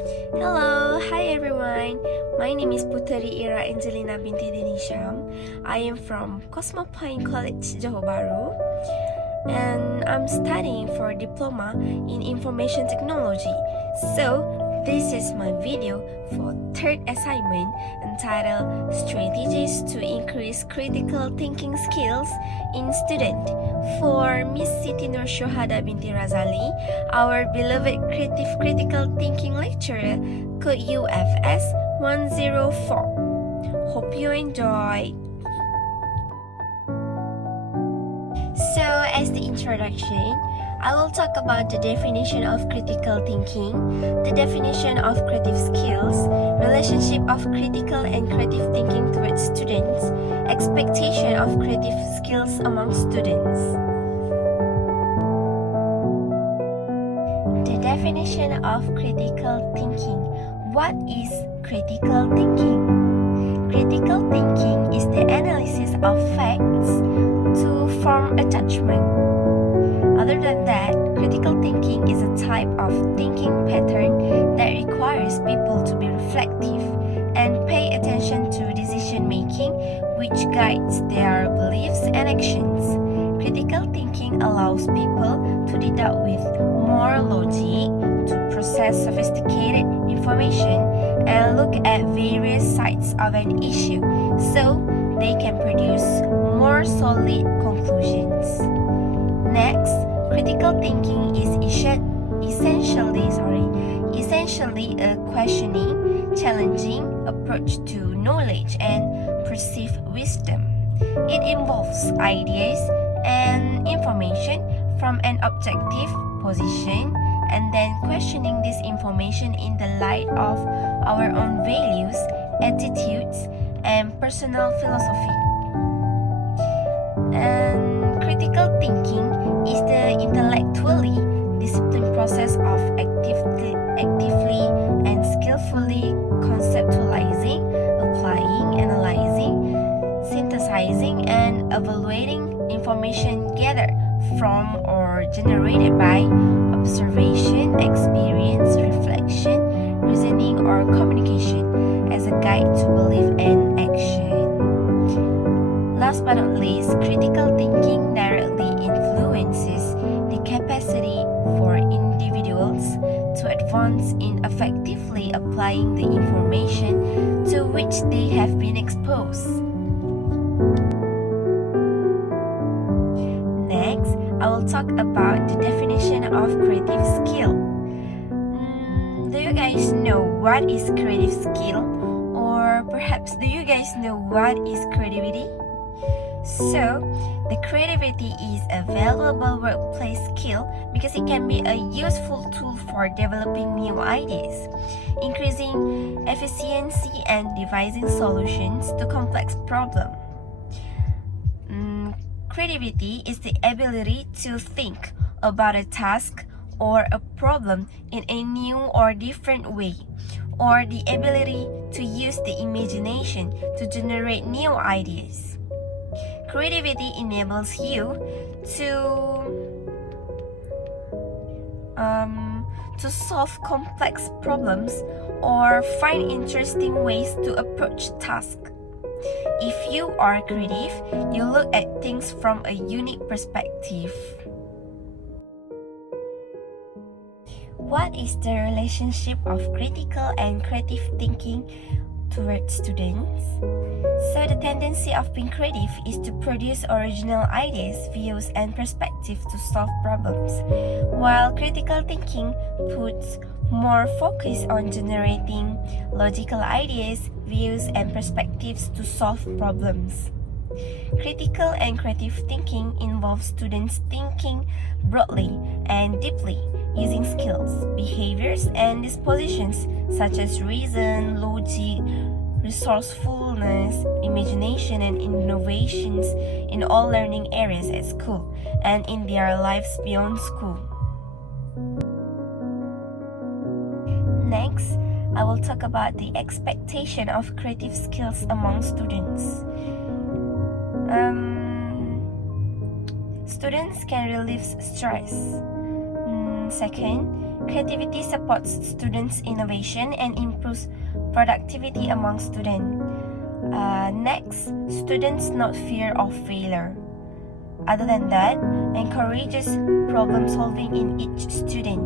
Hello, hi everyone. My name is Puteri Ira Angelina binti Denisham. I am from Cosmopolitan College, Johor Bahru, and I'm studying for a diploma in information technology. So, this is my video for third assignment entitled Strategies to Increase Critical Thinking Skills in Student for Miss Siti Nur Shohada binti Razali, our beloved creative critical thinking lecturer, code UFS 104. Hope you enjoy. So, as the introduction, I will talk about the definition of critical thinking, the definition of creative skills, relationship of critical and creative thinking towards students, expectation of creative skills among students. The definition of critical thinking. What is critical thinking? Critical thinking is the analysis of facts to form a judgment. Other than that, critical thinking is a type of thinking pattern that requires people to be reflective and pay attention to decision making, which guides their beliefs and actions. Critical thinking allows people to deduct with more logic, to process sophisticated information, and look at various sides of an issue so they can produce more solid conclusions. Next, critical thinking is essentially a questioning, challenging approach to knowledge and perceived wisdom. It involves ideas and information from an objective position and then questioning this information in the light of our own values, attitudes, and personal philosophy. And critical thinking is the intellectually disciplined process of actively and skillfully conceptualizing, applying, analyzing, synthesizing, and evaluating information gathered from or generated by observation, experience, reflection, reasoning, or communication as a guide to belief and action. Last but not least, critical thinking directly influences the capacity for individuals to advance in effectively applying the information to which they have been exposed. Next, I will talk about the definition of creative skill. Do you guys know what is creative skill? Or perhaps do you guys know what is creativity? So, the creativity is a valuable workplace skill because it can be a useful tool for developing new ideas, increasing efficiency, and devising solutions to complex problems. Creativity is the ability to think about a task or a problem in a new or different way, or the ability to use the imagination to generate new ideas. Creativity enables you to solve complex problems or find interesting ways to approach tasks. If you are creative, you look at things from a unique perspective. What is the relationship of critical and creative thinking towards students? So the tendency of being creative is to produce original ideas, views, and perspectives to solve problems, while critical thinking puts more focus on generating logical ideas, views, and perspectives to solve problems. Critical and creative thinking involves students thinking broadly and deeply, using skills, behaviors, and dispositions such as reason, logic, resourcefulness, imagination, and innovations in all learning areas at school and in their lives beyond school. Next, I will talk about the expectation of creative skills among students. Students can relieve stress. Second, Creativity supports students' innovation and improves productivity among students. Next, students not fear of failure. Other than that, encourages problem solving in each student.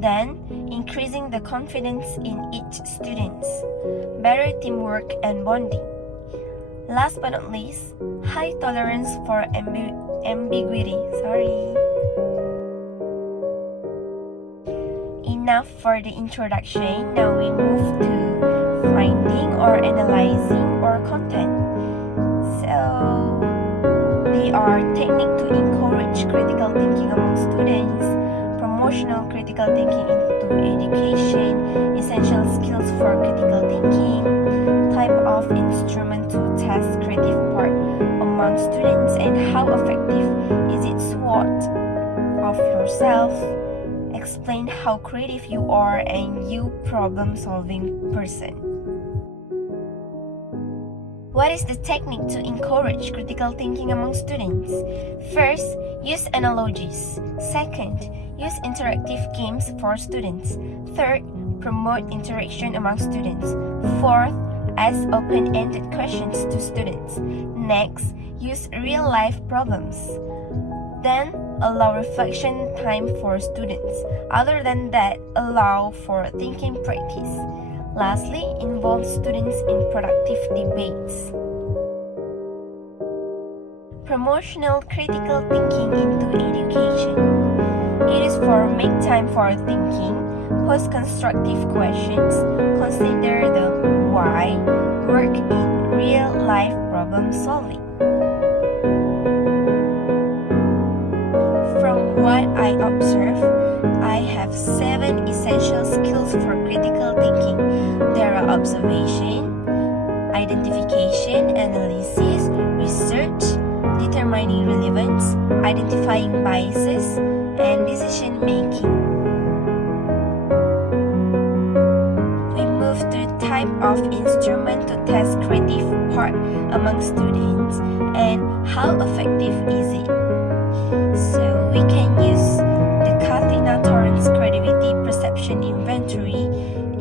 Then, increasing the confidence in each student. Better teamwork and bonding. Last but not least, high tolerance for ambiguity. Enough for the introduction. Now we move to finding or analyzing our content. So, they are techniques to encourage critical thinking among students, promotional critical thinking into education, essential skills for critical thinking, type of instrument to test creative part among students, and how effective is it SWOT of yourself. Explain how creative you are and you problem-solving person. What is the technique to encourage critical thinking among students? First, use analogies. Second, use interactive games for students. Third, promote interaction among students. Fourth, ask open-ended questions to students. Next, use real-life problems. Then, allow reflection time for students. Other than that, allow for thinking practice. Lastly, involve students in productive debates. Promotional critical thinking into education. It is for make time for thinking, pose constructive questions, consider the why, work in real-life problem solving. From what I observe, I have 7 essential skills for critical thinking. There are observation, identification, analysis, research, determining relevance, identifying biases, and decision making. We move to type of instrument to test creative part among students and how effective is it. So we can use the Kathina-Torrance Creativity Perception Inventory,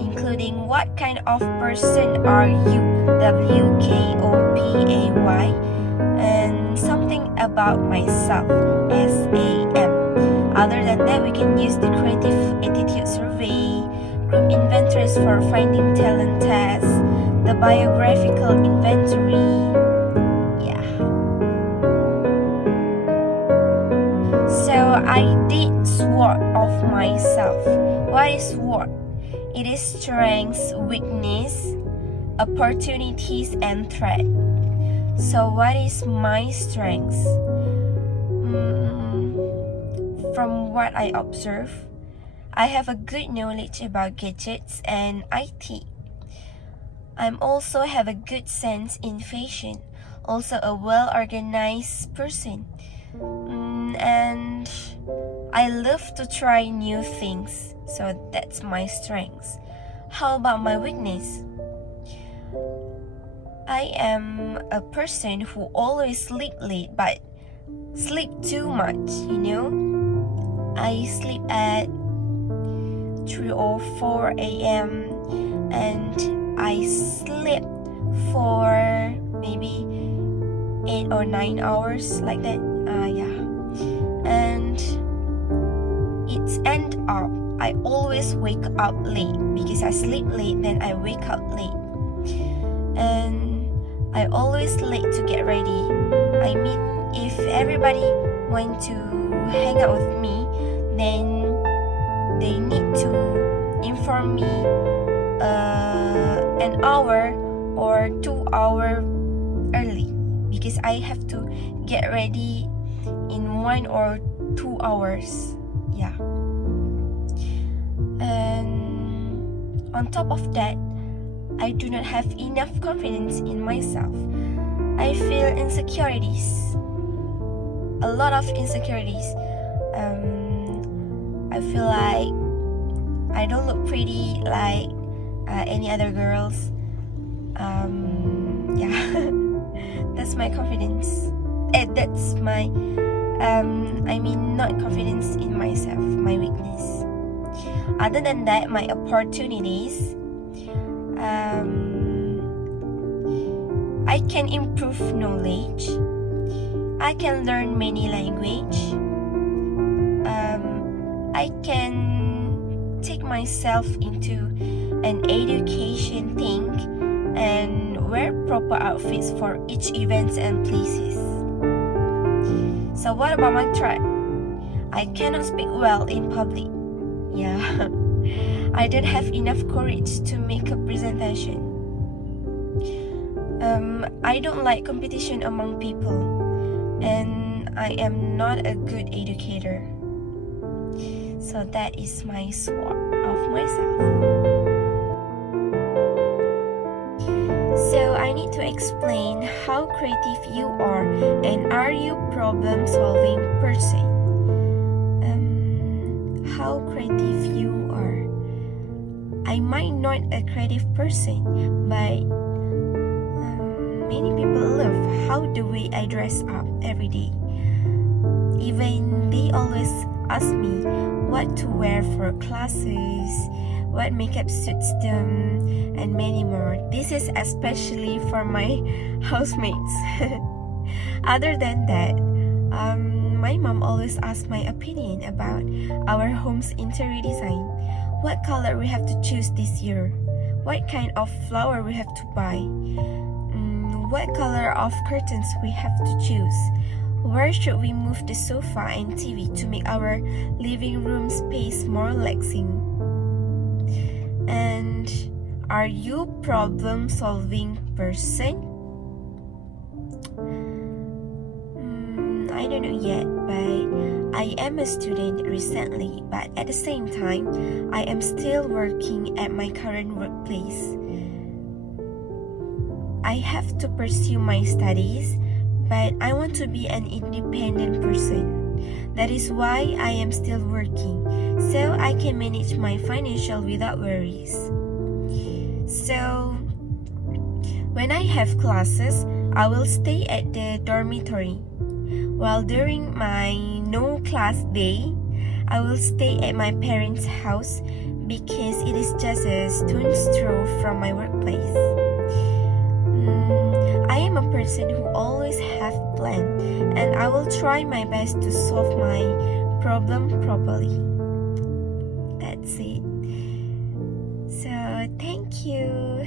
including what kind of person are you, WKOPAY, and something about myself, SAM. Other than that, we can use the Creative Attitude Survey, Group Inventors for Finding Talent Test, the Biographical Inventory. So I did SWOT of myself. What is SWOT? It is strengths, weakness, opportunities, and threat. So what is my strengths? From what I observe, I have a good knowledge about gadgets and IT. I also have a good sense in fashion, also a well-organized person. And I love to try new things, so that's my strengths. How about my weakness? I am a person who always sleep late but sleep too much, I sleep at 3 or 4 a.m. and I sleep for maybe 8 or 9 hours like that. And it's end up I always wake up late because I sleep late, then I wake up late, and I always late to get ready. I mean, if everybody want to hang out with me, then they need to inform me an hour or 2 hours early, because I have to get ready in 1 or 2 hours. And on top of that, I do not have enough confidence in myself. I feel insecurities, a lot of insecurities. I feel like I don't look pretty like any other girls. That's my confidence. That's my not confidence in myself, my weakness. Other than that, my opportunities, I can improve knowledge. I can learn many language. I can take myself into an education thing and wear proper outfits for each events and places. So what about my threat? I cannot speak well in public. Yeah, I don't have enough courage to make a presentation. I don't like competition among people, and I am not a good educator. So that is my sword of myself. So I need to explain how creative you are, and are you problem-solving person? How creative you are. I might not a creative person, but many people love how the way I dress up every day. Even they always ask me what to wear for classes, what makeup suits them, and many more. This is especially for my housemates. Other than that, my mom always asks my opinion about our home's interior design. What color we have to choose this year? What kind of flower we have to buy? What color of curtains we have to choose? Where should we move the sofa and TV to make our living room space more relaxing? And are you problem-solving person? I don't know yet, but I am a student recently, but at the same time, I am still working at my current workplace. I have to pursue my studies, but I want to be an independent person. That is why I am still working, so I can manage my financial without worries. So, when I have classes, I will stay at the dormitory. While during my no class day, I will stay at my parents' house because it is just a stone's throw from my workplace. I am a person who always have plan, and I will try my best to solve my problem properly. That's it. So thank you.